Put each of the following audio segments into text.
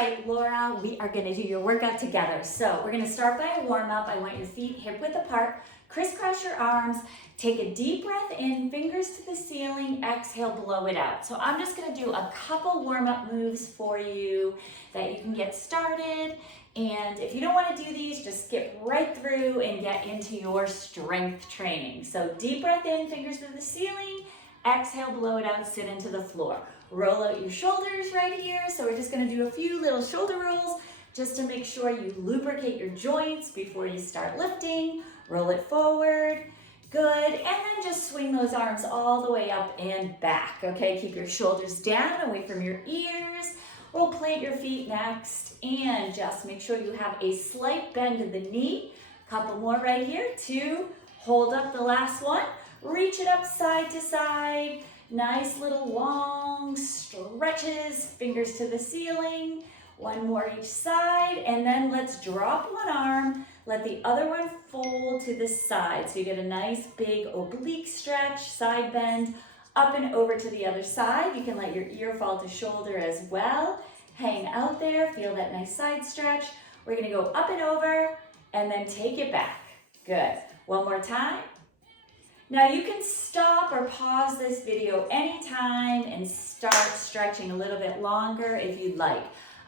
right, Laura, we are gonna do your workout together. So we're gonna start by a warm up. I want your feet hip width apart, crisscross your arms, take a deep breath in, fingers to the ceiling, exhale, blow it out. So I'm just gonna do a couple warm up moves for you that you can get started. And if you don't wanna do these, just skip right through and get into your strength training. So deep breath in, fingers to the ceiling, exhale, blow it out, sit into the floor. Roll out your shoulders right here. So we're just gonna do a few little shoulder rolls just to make sure you lubricate your joints before you start lifting. Roll it forward, good. And then just swing those arms all the way up and back, okay? Keep your shoulders down, away from your ears. We'll plant your feet next and just make sure you have a slight bend in the knee. Couple more right here, 2, hold up the last one. Reach it up side to side. Nice little long stretches, fingers to the ceiling. One more each side, and then let's drop one arm. Let the other one fold to the side. So you get a nice big oblique stretch, side bend, up and over to the other side. You can let your ear fall to shoulder as well. Hang out there, feel that nice side stretch. We're gonna go up and over, and then take it back. Good, one more time. Now you can stop or pause this video anytime and start stretching a little bit longer if you'd like.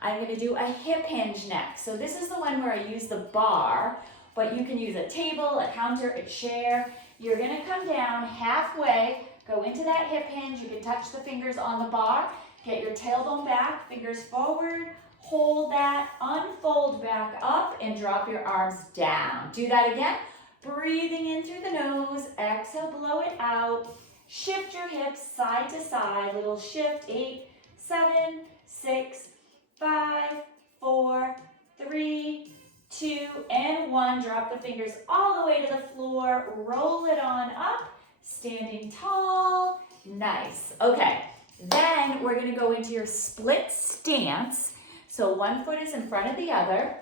I'm gonna do a hip hinge next. So this is the one where I use the bar, but you can use a table, a counter, a chair. You're gonna come down halfway, go into that hip hinge. You can touch the fingers on the bar, get your tailbone back, fingers forward, hold that, unfold back up, and drop your arms down. Do that again. Breathing in through the nose, exhale, blow it out. Shift your hips side to side, little shift, 8, 7, 6, 5, 4, 3, 2, and 1. Drop the fingers all the way to the floor, roll it on up, standing tall, nice. Okay, then we're gonna go into your split stance. So one foot is in front of the other.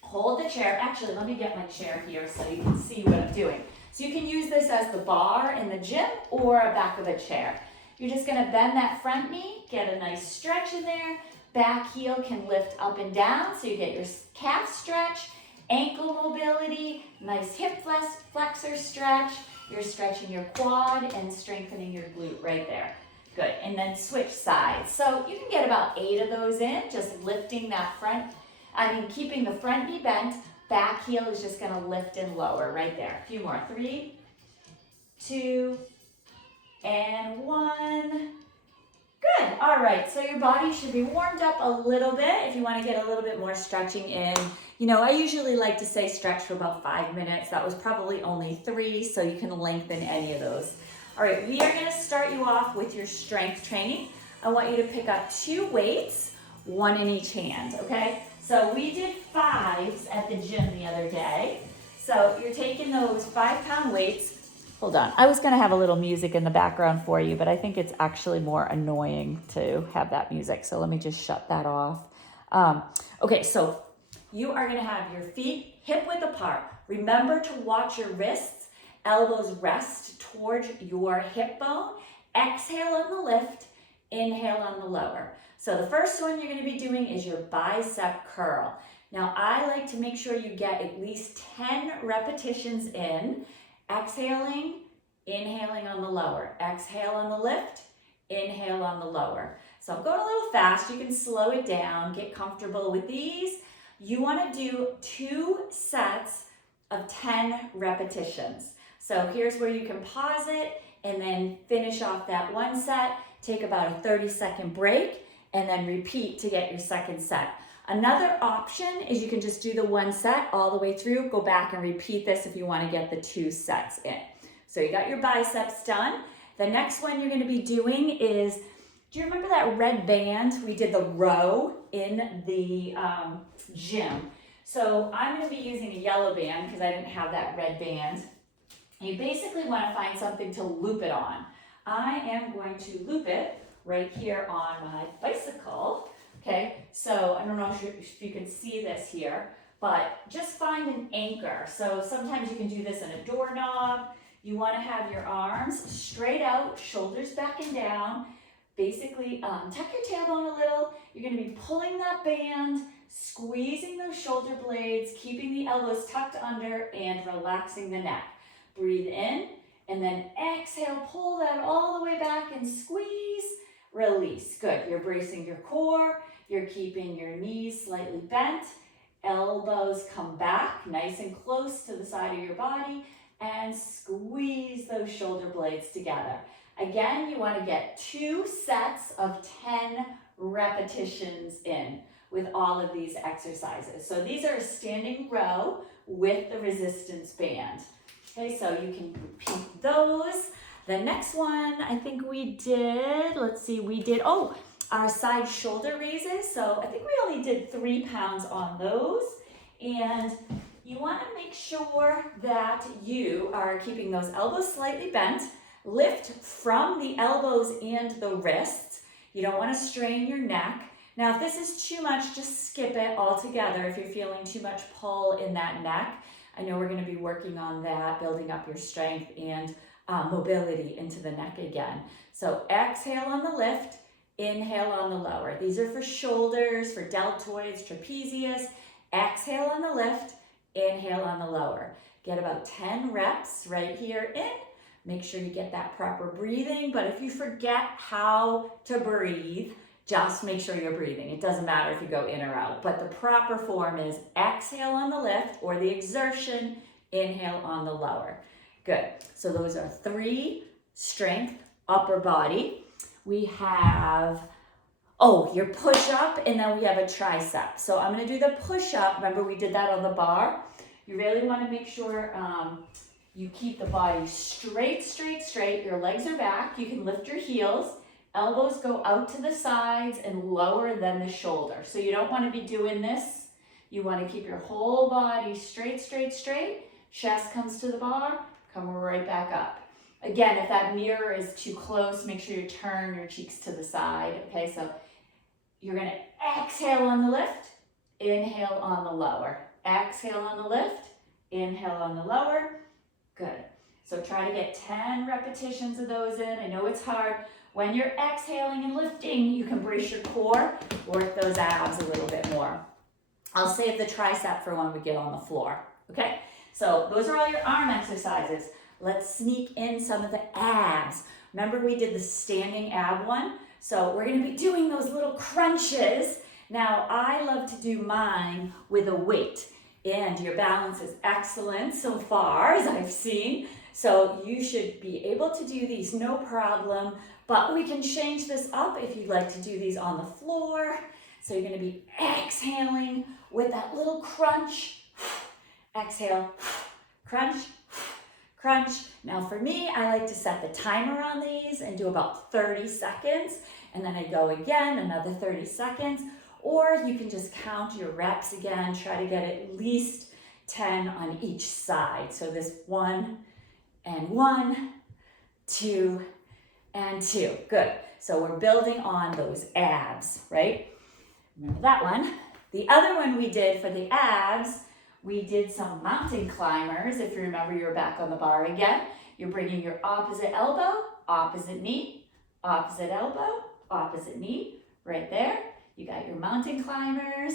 Hold the chair. Actually, let me get my chair here so you can see what I'm doing. So you can use this as the bar in the gym or a back of a chair. You're just gonna bend that front knee, get a nice stretch in there. Back heel can lift up and down so you get your calf stretch, ankle mobility, nice hip flexor stretch. You're stretching your quad and strengthening your glute right there. Good, and then switch sides. So you can get about 8 of those in, just lifting that keeping the front knee bent, back heel is just gonna lift and lower right there. A few more, 3, 2, and 1. Good, all right, so your body should be warmed up a little bit if you wanna get a little bit more stretching in. You know, I usually like to say stretch for about 5 minutes. That was probably only 3, so you can lengthen any of those. All right, we are gonna start you off with your strength training. I want you to pick up 2 weights, 1 in each hand, okay? So we did 5s at the gym the other day. So you're taking those 5-pound weights. Hold on, I was gonna have a little music in the background for you, but I think it's actually more annoying to have that music. So let me just shut that off. Okay, so you are gonna have your feet hip width apart. Remember to watch your wrists, elbows rest towards your hip bone. Exhale on the lift, inhale on the lower. So the first one you're gonna be doing is your bicep curl. Now I like to make sure you get at least 10 repetitions in, exhaling, inhaling on the lower, exhale on the lift, inhale on the lower. So I'm going a little fast, you can slow it down, get comfortable with these. You wanna do 2 sets of 10 repetitions. So here's where you can pause it and then finish off that one set, take about a 30-second break, and then repeat to get your second set. Another option is you can just do the 1 set all the way through, go back and repeat this if you wanna get the 2 sets in. So you got your biceps done. The next one you're gonna be doing is, do you remember that red band? We did the row in the gym. So I'm gonna be using a yellow band because I didn't have that red band. You basically wanna find something to loop it on. I am going to loop it right here on my bicycle, okay? So I don't know if you can see this here, but just find an anchor. So sometimes you can do this in a doorknob. You wanna have your arms straight out, shoulders back and down, basically tuck your tailbone a little. You're gonna be pulling that band, squeezing those shoulder blades, keeping the elbows tucked under and relaxing the neck. Breathe in and then exhale, pull that all the way back and squeeze, release. Good, you're bracing your core, you're keeping your knees slightly bent, elbows come back nice and close to the side of your body and squeeze those shoulder blades together. Again, you want to get 2 sets of 10 repetitions in with all of these exercises. So these are a standing row with the resistance band. Okay, so you can repeat those. The next one, I think we did, our side shoulder raises. So I think we only did 3 pounds on those. And you want to make sure that you are keeping those elbows slightly bent. Lift from the elbows and the wrists. You don't want to strain your neck. Now, if this is too much, just skip it altogether if you're feeling too much pull in that neck. I know we're going to be working on that, building up your strength and mobility into the neck again. So exhale on the lift, inhale on the lower. These are for shoulders, for deltoids, trapezius. Exhale on the lift, inhale on the lower. Get about 10 reps right here in. Make sure you get that proper breathing, but if you forget how to breathe, just make sure you're breathing. It doesn't matter if you go in or out, but the proper form is exhale on the lift or the exertion, inhale on the lower. Good. So those are 3 strength upper body. We have, your push up, and then we have a tricep. So I'm going to do the push up. Remember we did that on the bar. You really want to make sure you keep the body straight. Your legs are back. You can lift your heels. Elbows go out to the sides and lower than the shoulder. So you don't want to be doing this. You want to keep your whole body straight. Chest comes to the bar, come right back up. Again, if that mirror is too close, make sure you turn your cheeks to the side. Okay, so you're going to exhale on the lift, inhale on the lower. Exhale on the lift, inhale on the lower. Good. So try to get 10 repetitions of those in. I know it's hard. When you're exhaling and lifting, you can brace your core, work those abs a little bit more. I'll save the tricep for when we get on the floor. Okay, so those are all your arm exercises. Let's sneak in some of the abs. Remember we did the standing ab one? So we're gonna be doing those little crunches. Now, I love to do mine with a weight, and your balance is excellent so far, as I've seen. So you should be able to do these no problem. But we can change this up if you'd like to do these on the floor. So you're going to be exhaling with that little crunch. Exhale, crunch, crunch. Now for me, I like to set the timer on these and do about 30 seconds. And then I go again, another 30 seconds. Or you can just count your reps again. Try to get at least 10 on each side. So this 1 and 1, 2, and 2. Good. So we're building on those abs, right? Remember that one. The other one we did for the abs, we did some mountain climbers. If you remember, you're back on the bar again. You're bringing your opposite elbow, opposite knee, opposite elbow, opposite knee, right there. You got your mountain climbers.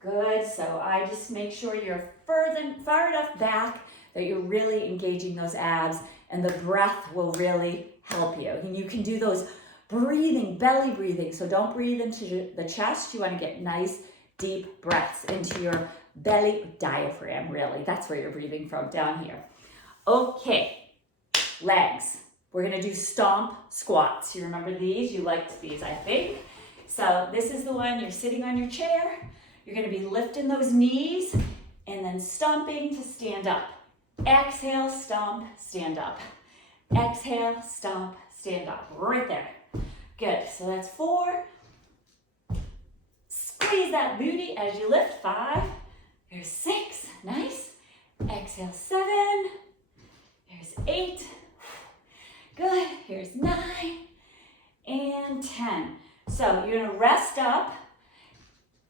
Good. So I just make sure you're far enough back that you're really engaging those abs, and the breath will really help you. And you can do those breathing, belly breathing. So don't breathe into the chest. You want to get nice, deep breaths into your belly diaphragm, really. That's where you're breathing from, down here. Okay, legs. We're going to do stomp squats. You remember these? You liked these, I think. So this is the one, you're sitting on your chair. You're going to be lifting those knees and then stomping to stand up. Exhale, stomp, stand up. Exhale, stomp, stand up. Right there. Good. So that's 4. Squeeze that booty as you lift. 5. Here's 6. Nice. Exhale, 7. Here's 8. Good. Here's 9. And 10. So you're going to rest up.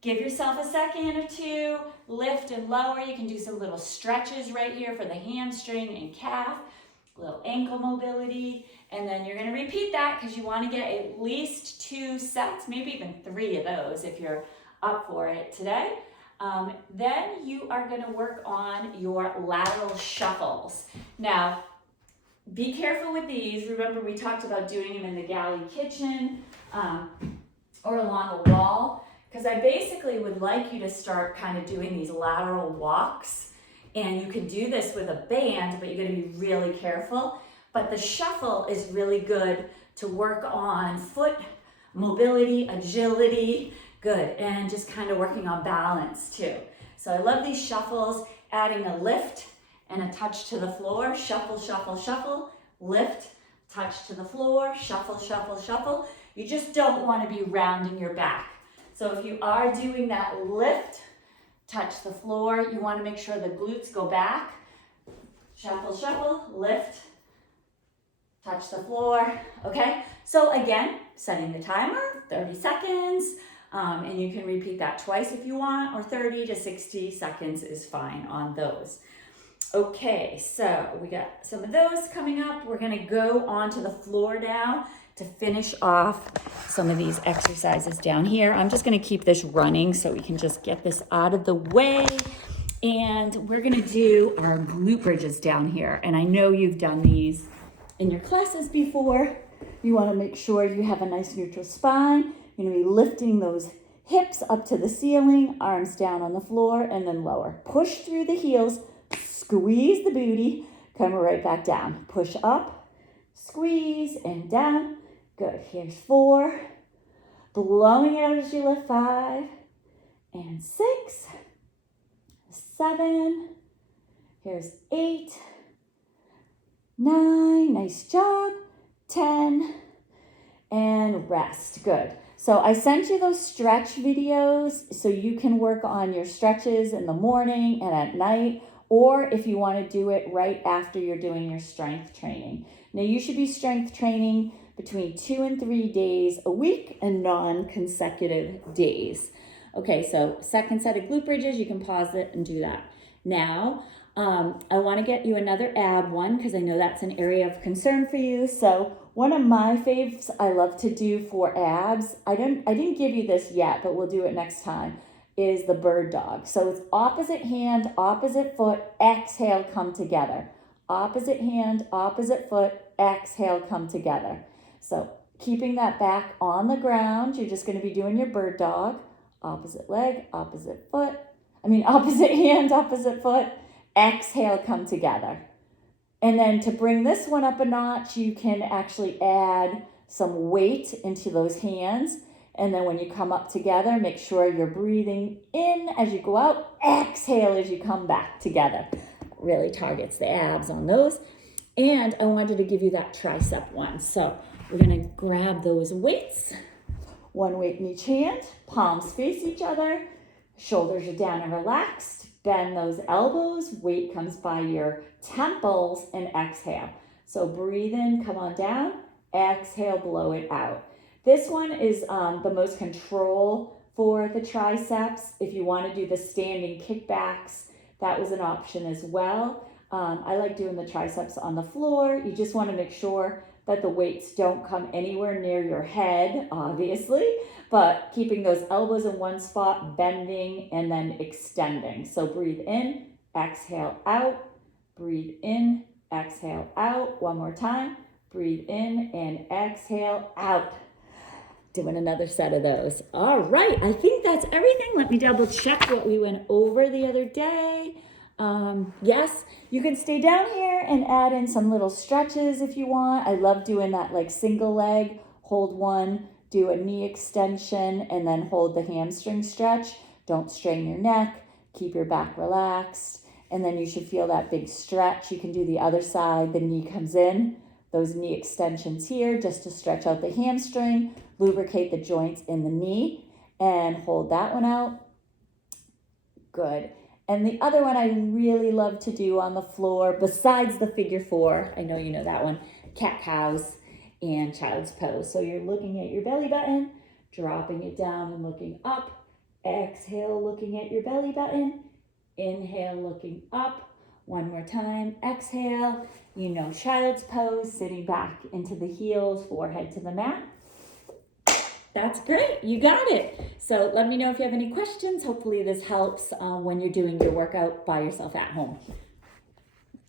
Give yourself a second or two. Lift and lower. You can do some little stretches right here for the hamstring and calf. A little ankle mobility, and then you're going to repeat that because you want to get at least 2 sets, maybe even 3 of those if you're up for it today. Then you are going to work on your lateral shuffles. Now, be careful with these. Remember, we talked about doing them in the galley kitchen or along a wall, because I basically would like you to start kind of doing these lateral walks. And you can do this with a band, but you're going to be really careful. But the shuffle is really good to work on foot mobility, agility, good, and just kind of working on balance too. So I love these shuffles, adding a lift and a touch to the floor, shuffle, shuffle, shuffle, lift, touch to the floor, shuffle, shuffle, shuffle. You just don't want to be rounding your back. So if you are doing that lift, touch the floor, you want to make sure the glutes go back. Shuffle, shuffle, lift, touch the floor, okay? So again, setting the timer, 30 seconds, and you can repeat that twice if you want, or 30 to 60 seconds is fine on those. Okay, so we got some of those coming up. We're gonna go onto the floor now to finish off some of these exercises down here. I'm just gonna keep this running so we can just get this out of the way. And we're gonna do our glute bridges down here. And I know you've done these in your classes before. You wanna make sure you have a nice neutral spine. You're gonna be lifting those hips up to the ceiling, arms down on the floor, and then lower. Push through the heels, squeeze the booty, come right back down. Push up, squeeze, and down. Good, here's 4. Blowing it out as you lift, 5, and 6, 7, here's 8, 9, nice job, 10, and rest, good. So I sent you those stretch videos so you can work on your stretches in the morning and at night, or if you want to do it right after you're doing your strength training. Now you should be strength training between 2 and 3 days a week and non-consecutive days. Okay, so second set of glute bridges, you can pause it and do that. Now, I want to get you another ab one because I know that's an area of concern for you. So one of my faves I love to do for abs, I didn't give you this yet, but we'll do it next time, is the bird dog. So it's opposite hand, opposite foot, exhale, come together. Opposite hand, opposite foot, exhale, come together. So keeping that back on the ground, you're just going to be doing your bird dog. Opposite leg, opposite hand, opposite foot, exhale, come together. And then to bring this one up a notch, you can actually add some weight into those hands. And then when you come up together, make sure you're breathing in as you go out, exhale as you come back together. Really targets the abs on those. And I wanted to give you that tricep one. So we're gonna grab those weights, one weight in each hand, palms face each other, shoulders are down and relaxed, bend those elbows, weight comes by your temples, and exhale. So breathe in, come on down, exhale, blow it out. This one is the most control for the triceps. If you want to do the standing kickbacks, that was an option as well. I like doing the triceps on the floor. You just want to make sure that the weights don't come anywhere near your head, obviously, but keeping those elbows in one spot, bending, and then extending. So breathe in, exhale out, breathe in, exhale out. One more time, breathe in and exhale out. Doing another set of those. All right, I think that's everything. Let me double check what we went over the other day. Yes, you can stay down here and add in some little stretches if you want. I love doing that like single leg, hold one, do a knee extension, and then hold the hamstring stretch. Don't strain your neck, keep your back relaxed, and then you should feel that big stretch. You can do the other side, the knee comes in, those knee extensions here just to stretch out the hamstring, lubricate the joints in the knee, and hold that one out. Good. And the other one I really love to do on the floor, besides the figure 4, I know you know that one, cat-cows and child's pose. So you're looking at your belly button, dropping it down and looking up. Exhale, looking at your belly button. Inhale, looking up. One more time, exhale. You know, child's pose, sitting back into the heels, forehead to the mat. That's great, you got it. So let me know if you have any questions. Hopefully this helps when you're doing your workout by yourself at home.